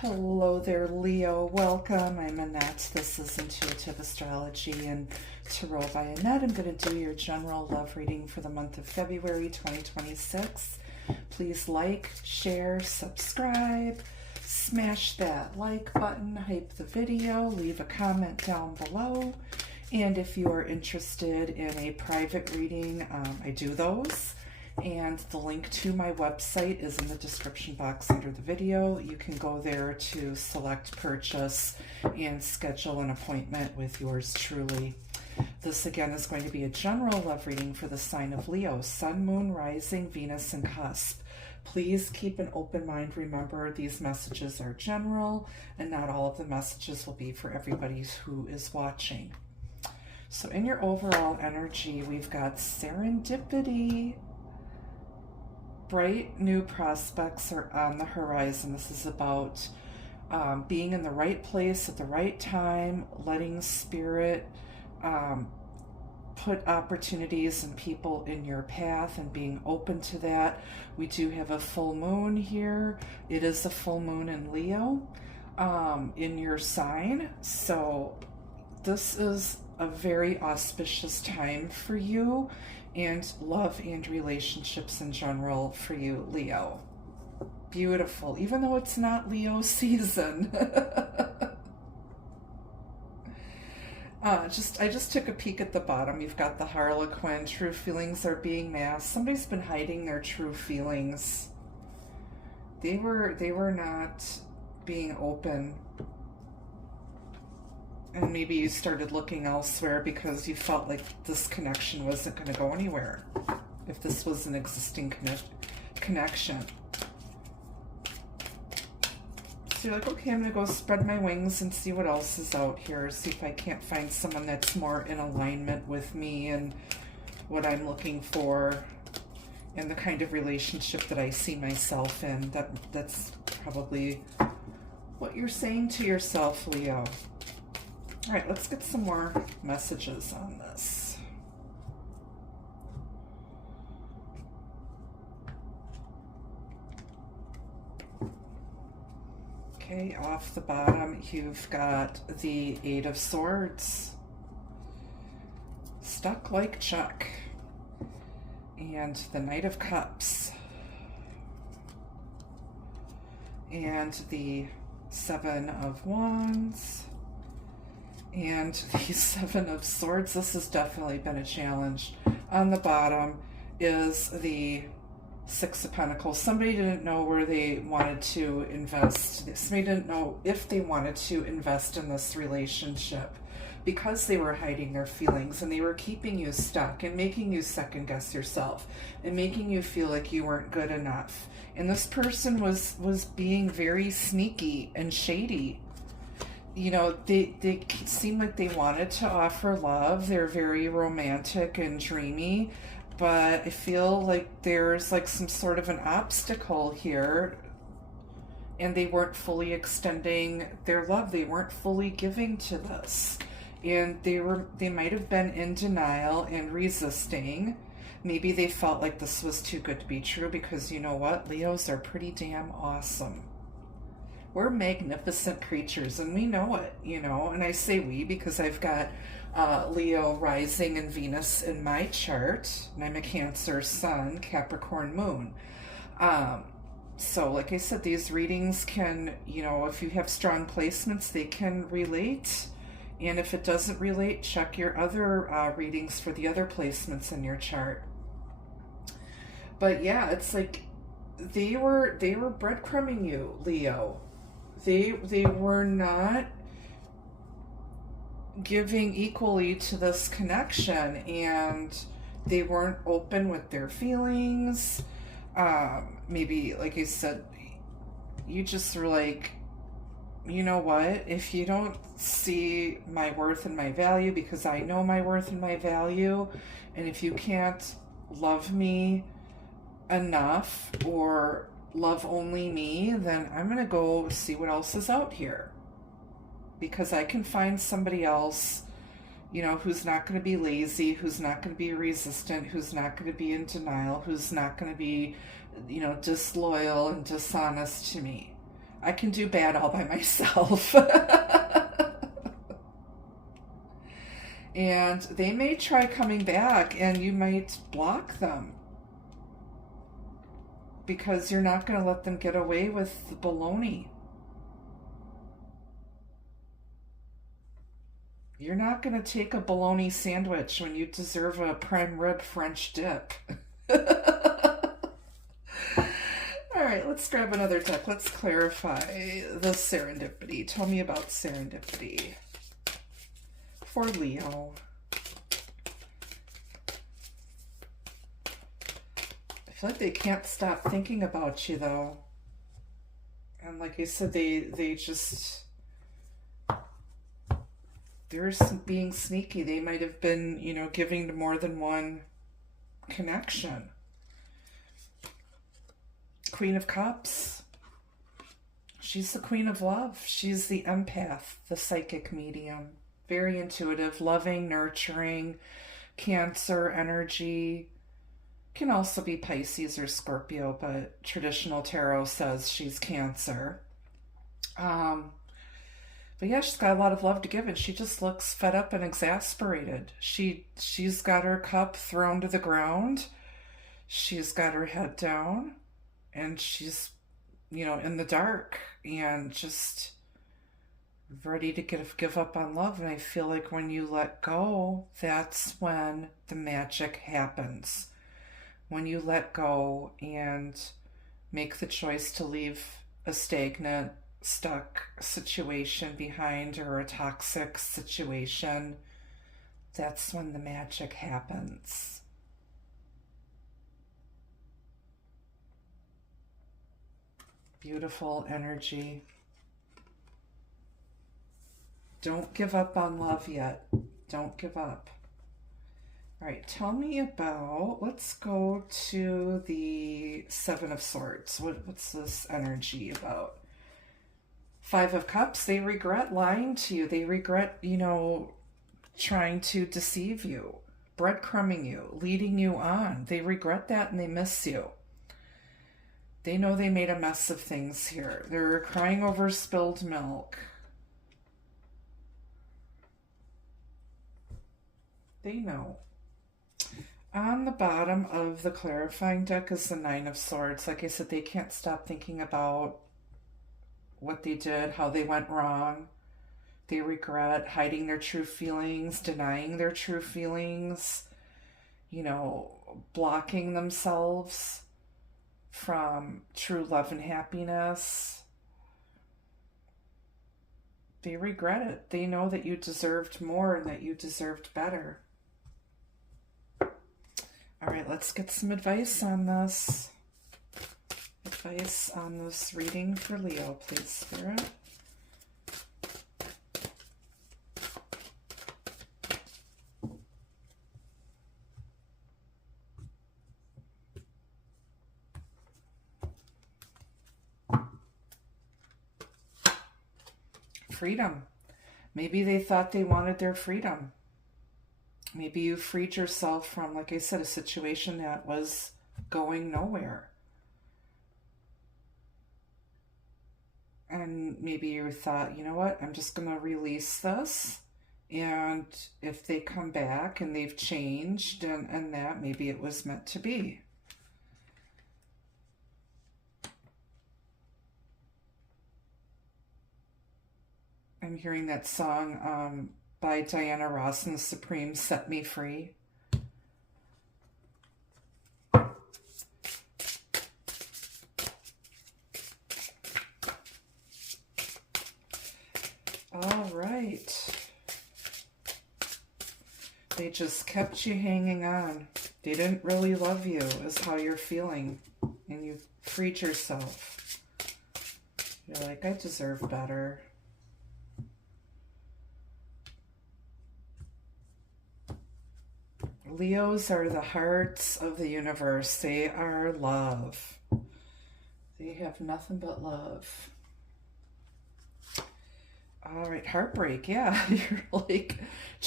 Hello there, Leo. Welcome. I'm Annette. This is Intuitive Astrology and Tarot by Annette. I'm going to do your general love reading for the month of February 2026. Please like, share, subscribe, smash that like button, hype the video, leave a comment down below. And if you are interested in a private reading, I do those. And the link to my website is in the description box under the video. You can go there to select purchase and schedule an appointment with yours truly. This again is going to be a general love reading for the sign of Leo, Sun, Moon, Rising, Venus, and Cusp. Please keep an open mind. Remember, these messages are general and not all of the messages will be for everybody who is watching. So in your overall energy, we've got serendipity. Bright new prospects are on the horizon. This is about being in the right place at the right time, letting spirit put opportunities and people in your path and being open to that. We do have a full moon here. It is a full moon in Leo in your sign. So this is a very auspicious time for you and love and relationships in general for you, Leo. Beautiful, even though it's not Leo season. I just took a peek at the bottom. You've got the Harlequin. True feelings are being masked. Somebody's been hiding their true feelings. They were not being open. And maybe you started looking elsewhere because you felt like this connection wasn't going to go anywhere. If this was an existing connection. So you're like, okay, I'm going to go spread my wings and see what else is out here. See if I can't find someone that's more in alignment with me and what I'm looking for and the kind of relationship that I see myself in. That's probably what you're saying to yourself, Leo. All right, let's get some more messages on this. Okay, off the bottom, you've got the Eight of Swords. Stuck like Chuck. And the Knight of Cups. And the Seven of Wands. And the Seven of Swords. This has definitely been a challenge. On the bottom is the Six of Pentacles. Somebody didn't know where they wanted to invest. Somebody didn't know if they wanted to invest in this relationship because they were hiding their feelings and they were keeping you stuck and making you second guess yourself and making you feel like you weren't good enough. And this person was being very sneaky and shady. You know, they seem like they wanted to offer love. They're very romantic and dreamy, but I feel like there's like some sort of an obstacle here and they weren't fully extending their love. They weren't fully giving to this. And they might have been in denial and resisting. Maybe they felt like this was too good to be true because you know what? Leos are pretty damn awesome. We're magnificent creatures and we know it, you know, and I say we because I've got Leo rising and Venus in my chart, and I'm a Cancer Sun, Capricorn Moon. So like I said, these readings can, you know, if you have strong placements, they can relate. And if it doesn't relate, check your other readings for the other placements in your chart. But yeah, it's like they were breadcrumbing you, Leo. They were not giving equally to this connection, and they weren't open with their feelings. Maybe, like I said, you just were like, you know what, if you don't see my worth and my value, because I know my worth and my value, and if you can't love me enough or love only me, then I'm gonna go see what else is out here, because I can find somebody else You know, who's not going to be lazy, who's not going to be resistant, who's not going to be in denial, who's not going to be, you know, disloyal and dishonest to me. I can do bad all by myself. And they may try coming back and you might block them because you're not going to let them get away with the baloney. You're not going to take a bologna sandwich when you deserve a prime rib French dip. All right, let's grab another deck. Let's clarify the serendipity. Tell me about serendipity for Leo. I feel like they can't stop thinking about you, though. And like I said, they just... they're being sneaky. They might have been, you know, giving to more than one connection. Queen of Cups. She's the Queen of Love. She's the empath, the psychic medium. Very intuitive, loving, nurturing, Cancer energy. Can also be Pisces or Scorpio, but traditional tarot says she's Cancer. But yeah, she's got a lot of love to give, and she just looks fed up and exasperated. She's got her cup thrown to the ground. She's got her head down, and she's, you know, in the dark and just ready to give up on love. And I feel like when you let go, that's when the magic happens. When you let go and make the choice to leave a stagnant, stuck situation behind, or a toxic situation, that's when the magic happens. Beautiful energy. Don't give up on love yet. Don't give up. All right, tell me about, let's go to the Seven of Swords. What's this energy about? Five of Cups, they regret lying to you. They regret, you know, trying to deceive you, breadcrumbing you, leading you on. They regret that and they miss you. They know they made a mess of things here. They're crying over spilled milk. They know. On the bottom of the clarifying deck is the Nine of Swords. Like I said, they can't stop thinking about what they did, how they went wrong. They regret hiding their true feelings, denying their true feelings, you know, blocking themselves from true love and happiness. They regret it. They know that you deserved more and that you deserved better. All right, let's get some advice on this. Advice on this reading for Leo, please, Spirit. Freedom. Maybe they thought they wanted their freedom. Maybe you freed yourself from, like I said, a situation that was going nowhere. And maybe you thought, you know what, I'm just going to release this. And if they come back and they've changed and that, maybe it was meant to be. I'm hearing that song by Diana Ross and the Supremes, Set Me Free. All right. They just kept you hanging on. They didn't really love you, is how you're feeling. And you freed yourself. You're like, I deserve better. Leos are the hearts of the universe. They are love. They have nothing but love. All right, heartbreak. Yeah, you're like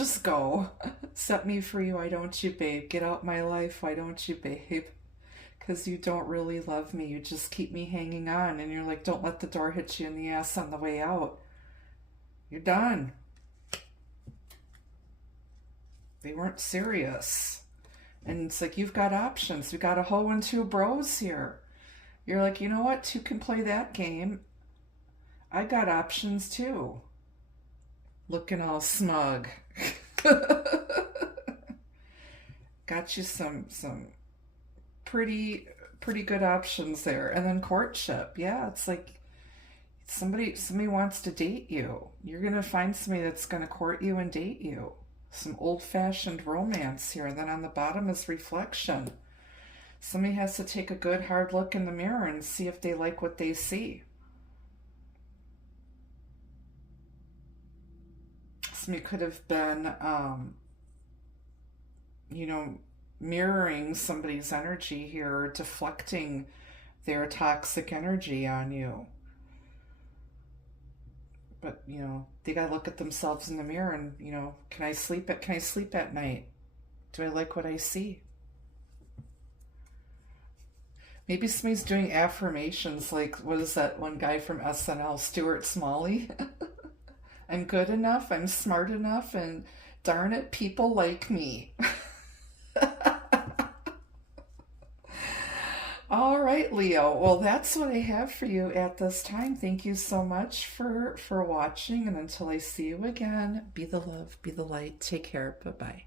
Just go. Set me free, why don't you, babe? Get out my life, why don't you, babe? Because you don't really love me. You just keep me hanging on. And you're like, don't let the door hit you in the ass on the way out. You're done. They weren't serious. And it's like, you've got options. We got a hoe and two bros here. You're like, you know what? Two can play that game. I got options too. Looking all smug. Got you some pretty good options there. And then courtship. Yeah, it's like somebody wants to date you. You're going to find somebody that's going to court you and date you. Some old-fashioned romance here. And then on the bottom is reflection. Somebody has to take a good hard look in the mirror and see if they like what they see. Somebody could have been, mirroring somebody's energy here, deflecting their toxic energy on you. But, they got to look at themselves in the mirror and, can I sleep at night? Do I like what I see? Maybe somebody's doing affirmations like, what is that one guy from SNL, Stuart Smalley? I'm good enough, I'm smart enough, and darn it, people like me. All right, Leo. Well, that's what I have for you at this time. Thank you so much for watching, and until I see you again, be the love, be the light. Take care. Bye-bye.